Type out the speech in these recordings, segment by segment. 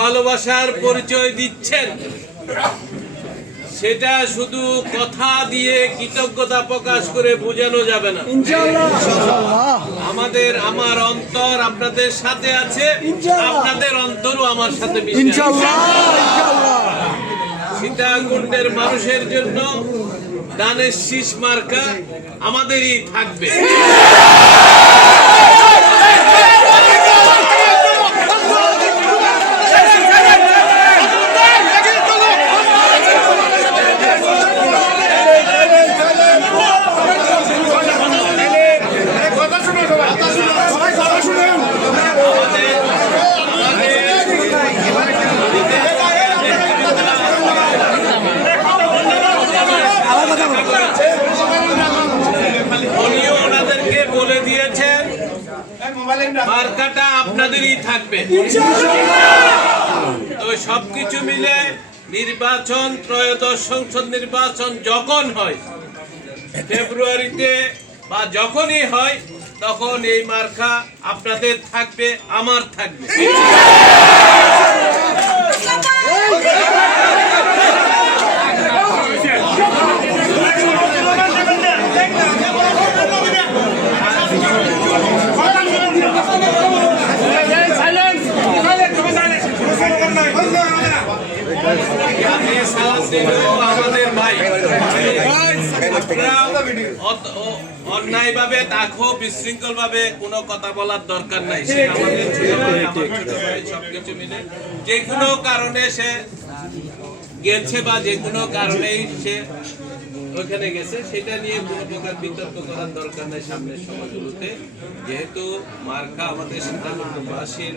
ভালোবাসার পরিচয় দিচ্ছেন, সেটা শুধু কথা দিয়ে কৃতজ্ঞতা প্রকাশ করে বোঝানো যাবে না। আমার অন্তর আপনাদের সাথে আছে, আপনাদের অন্তরও আমার সাথে সীতাকুণ্ডের মানুষের জন্য দানের শীষ মার্কা আমাদেরই থাকবে। বলে দিয়েছেন মার্কাটা আপনাদেরই থাকবে। তো সবকিছু মিলে নির্বাচন, ত্রয়োদশ সংসদ নির্বাচন যখন হয় ফেব্রুয়ারিতে বা যখনই হয়, তখন এই মার্কা আপনাদের থাকবে, আমার থাকবে। আমাদের ভাই অন্যায় ভাবে তাকে বিশৃঙ্খল ভাবে কোনো কথা বলার দরকার নাই। সে আমাদের ছোট ভাই, আমার ছোট ভাই, সবকিছু মিলে যে কোনো কারণে সে গেছে বা যে কোনো কারণেই সে ওখানে গেছে, সেটা নিয়ে কোনো প্রকার বিতর্ক করার দরকার নাই সামনের সময়গুলোতে। যেহেতু মার্কা আমাদের সীতাকুণ্ডবাসীর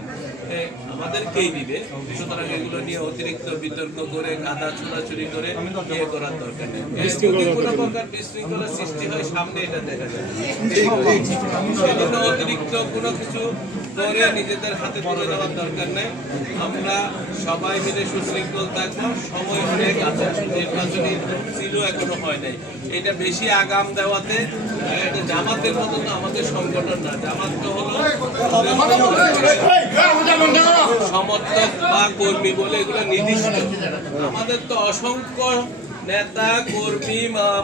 আমাদেরকেই দিবে, সুতরাং এগুলো নিয়ে অতিরিক্ত বিতর্ক করে গাদা ছোড়াছুরি করে ইয়ে করার দরকার নেই। যদি কোনো প্রকার বিশৃঙ্খলা সৃষ্টি হয় সামনে এটা দেখা যাবে। সেজন্য অতিরিক্ত কোনো কিছু করে নিজেদের হাতে তুলে দেওয়ার দরকার নেই। আমরা সবাই মিলে সুশৃঙ্খল থাকবো। সময় অনেক আছে, নির্বাচনী ছিল এখনো হয় নাই। এটা বেশি আগাম দেওয়াতে জামাতের মতো তো আমাদের সংগঠন না। জামাত তো হলো সমর্থক বা কর্মী বলে এগুলো নির্দিষ্ট। আমাদের তো অসংখ্য নেতা কর্মী,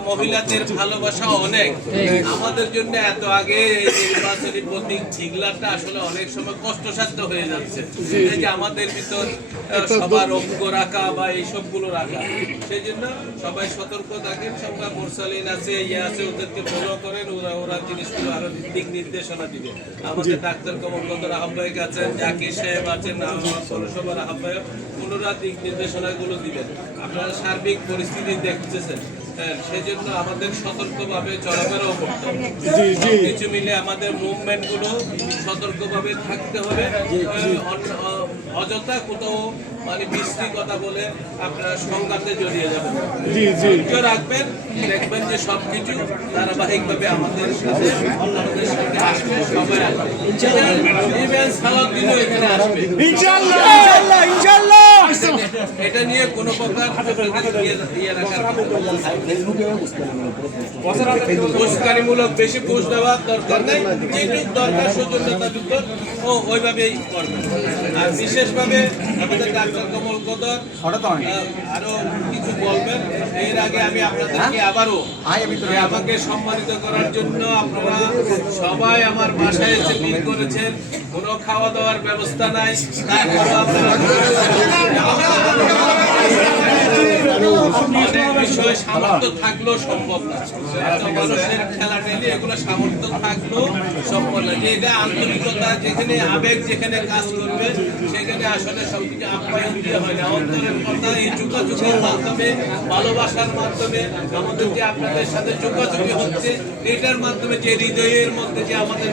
মহিলাদের ভালোবাসা অনেক। আমাদের জন্য এত আগে এই নির্বাচনী প্রতীক ঝিগলাটা আসলে অনেক সময় কষ্টসাধ্য হয়ে যাচ্ছে। এই যে আমাদের ভিতর সবার ঐক্য রাখা বা এইসবগুলো রাখা, সেই জন্য সবাই সতর্ক থাকেন। সবাই মোরসালিন আছে, আছে, ওদেরকে ফলো করেন, ওরা জিনিসগুলো আরো দিক নির্দেশনা দিবে। আমাদের ডাক্তার কমলকন্দর আহ্বায়ক আছেন, জাকির সাহেব আছেন, পৌরসভার আহ্বায়ক, ওনারা দিক নির্দেশনাগুলো দিবেন। আপনারা সার্বিক পরিস্থিতি দেখতেছেন, সেই জন্য আমাদের সতর্কভাবে চলাফেরাও করতে হবে। কিছু মিলে আমাদের মুভমেন্ট গুলো সতর্কভাবে থাকতে হবে। অযথা কোথাও মানে বিশ্রী কথা বলে আপনারা সংঘাতে জড়িয়ে যাবেন। ধৈর্য রাখবেন, দেখবেন যে সবকিছু ধারাবাহিকভাবে আমাদের সাথে আসবে। সবাই সালাউদ্দিনও এখানে আসবে এটা নিয়ে কোনো প্রকার উস্কানিমূলক বেশি পোস্ট দেওয়ার দরকার নেই। যেটুকু দরকার সৌজন্যতা যুক্ত ওইভাবেই করবেন। আর বিশেষভাবে আমাদের ডাক্তার কমলকন্দর আরো কিছু বলবেন। এর আগে আমি আপনাদেরকে আবারও আমাকে সম্মানিত করার জন্য আপনারা সবাই আমার বাসায় এসে মিল করেছেন। কোনো খাওয়া দাওয়ার ব্যবস্থা নাই, তারপরে আপনারা অনেক বিষয় সামর্থ্য থাকলেও সম্ভব না। এত মানুষের খেলা টেলি এগুলো সামর্থ্য থাকলেও সম্ভব না। যে এটা আন্তরিকতা, যেখানে আবেগ যেখানে কাজ করবে সেখানে আসলে সবকিছু আপ্যায়ন দিয়ে হয় না। অন্তরের কথা এই যোগাযোগের মাধ্যমে, ভালোবাসার মাধ্যমে, আমাদের যে আপনাদের সাথে যোগাযোগ হচ্ছে এটার মাধ্যমে, যে হৃদয়ের মধ্যে যে আমাদের